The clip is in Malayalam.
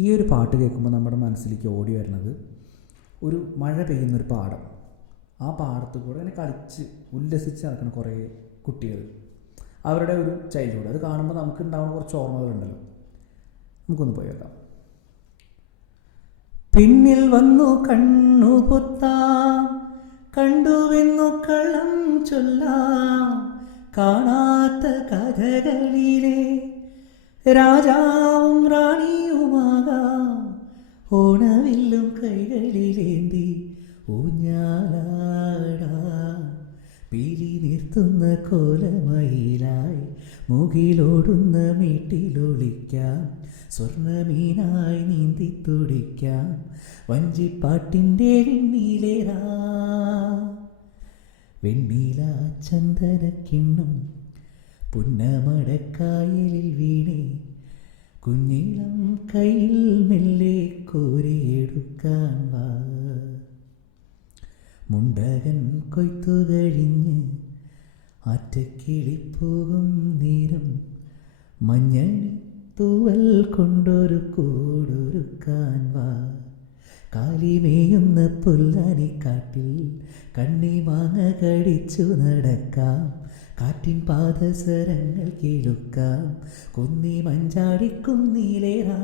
ഈ ഒരു പാട്ട് കേൾക്കുമ്പോൾ നമ്മുടെ മനസ്സിലേക്ക് ഓടി വരുന്നത് ഒരു മഴ പെയ്യുന്നൊരു പാടം. ആ പാടത്ത് കൂടെ ഇങ്ങനെ കളിച്ച് ഉല്ലസിച്ച് നടക്കുന്ന കുറേ കുട്ടികൾ, അവരുടെ ഒരു ചൈൽഡ്ഹുഡ്. അത് കാണുമ്പോൾ നമുക്ക് ഉണ്ടാവുന്ന കുറച്ച് ഓർമ്മകളുണ്ടല്ലോ. നമുക്കൊന്ന് പോയി വെക്കാം. പിന്നിൽ വന്നു കണ്ണു പൊത്താം, കണ്ടുവെന്നു കള്ളം ചൊല്ലാം, കാണാത്ത കഥകളിലെ രാജാവും റാണിയുമാകാം, ഓണവില്ലും കൈകളിലേന്തി ഊഞ്ഞാലാടാം, പീലി നിർത്തുന്ന കോലമയിലായി മുകിലോടുന്ന മീട്ടിലൊളിക്കാം, സ്വർണ്ണമീനായി നീന്തി തുടിക്കാം, വഞ്ചിപ്പാട്ടിൻ്റെ വെണ്ണീലേറാ. വെണ്ണീല ചന്ദനക്കിണ്ണം പുന്നമടക്കായലിൽ വീണേ, കുഞ്ഞിളം കയ്യിൽ മെല്ലെ കോരിയെടുക്കാൻ വാ. മുണ്ടകൻ കൊയ്ത്തു കഴിഞ്ഞ് ആറ്റക്കിളിപ്പോകും നേരം, മഞ്ഞണി തൂവൽ കൊണ്ടൊരു കൂടൊരുക്കാൻ വാ. കാലിമേയുന്ന പുല്ലാനിക്കാട്ടിൽ കണ്ണിമാങ്ങ കടിച്ചു നടക്കാം, കാറ്റിൻ പാദസരങ്ങൾ കേൾക്കാം, കുന്നി മഞ്ചാടിക്കുന്നിലേറാ.